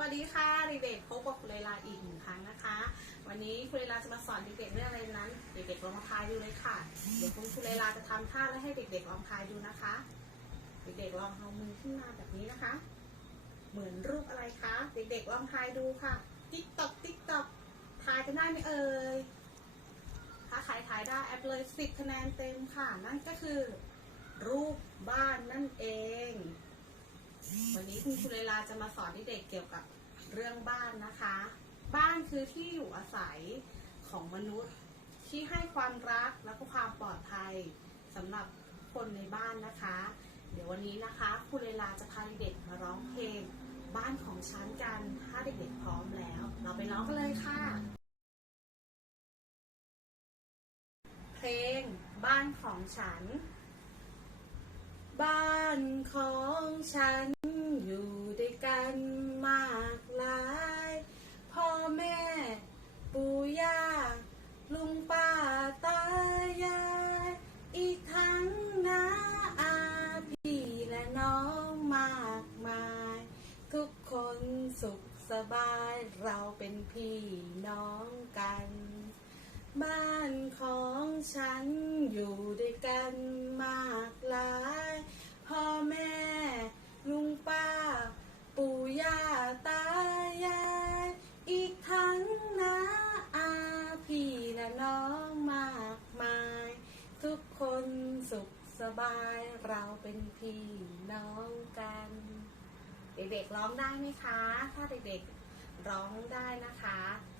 วัสดีค่ะเด็กๆพบกับคุณเลลาอีกหนึ่งครั้งนะคะ วันนี้คุณเลลาจะมาสอนเด็กๆเรื่องอะไรนั้นเด็กๆลองทายดูเลยค่ะ เดี๋ยวคุณครูเลลาจะทำท่าและให้เด็กๆลองทายดูนะคะ เด็กๆลองเอามือขึ้นมาแบบนี้นะคะ เหมือนรูปอะไรคะเด็กๆลองทายดูค่ะ ติ๊กตอกติ๊กตอกทายกันได้ไหมเอ่ยถ้าใครทายได้แอปเลยสิบคะแนนเต็มค่ะ นั่นก็คือ รูปบ้านนั่นเอง วันนี้คุณครูเลลาจะมาสอนเด็กเกี่ยวกับเรื่องบ้านนะคะ บ้านคือที่อยู่อาศัยของมนุษย์ที่ให้ความรักและก็ความปลอดภัยสำหรับคนในบ้านนะคะ เดี๋ยววันนี้นะคะครูเลลาจะพาเด็กมาร้องเพลง บ้านของฉันกันถ้าเด็กๆพร้อมแล้ว เราไปร้องกันเลยค่ะ เพลงบ้านของฉัน บ้านของฉัน สุขสบายเราเป็นพี่น้องกัน บ้านของฉันอยู่ด้วยกันมากหลาย พ่อแม่ ลุงป้า ปู่ย่าตายาย อีกทั้งน้าอาพี่และน้องมากมาย ทุกคนสุขสบายเราเป็นพี่น้องกัน เด็กๆร้องได้ไหมคะ ถ้าเด็กๆร้องได้นะคะ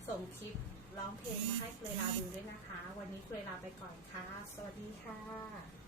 ส่งคลิปร้องเพลงมาให้เคลลาดูด้วยนะคะ วันนี้เคลลาไปก่อนค่ะ สวัสดีค่ะ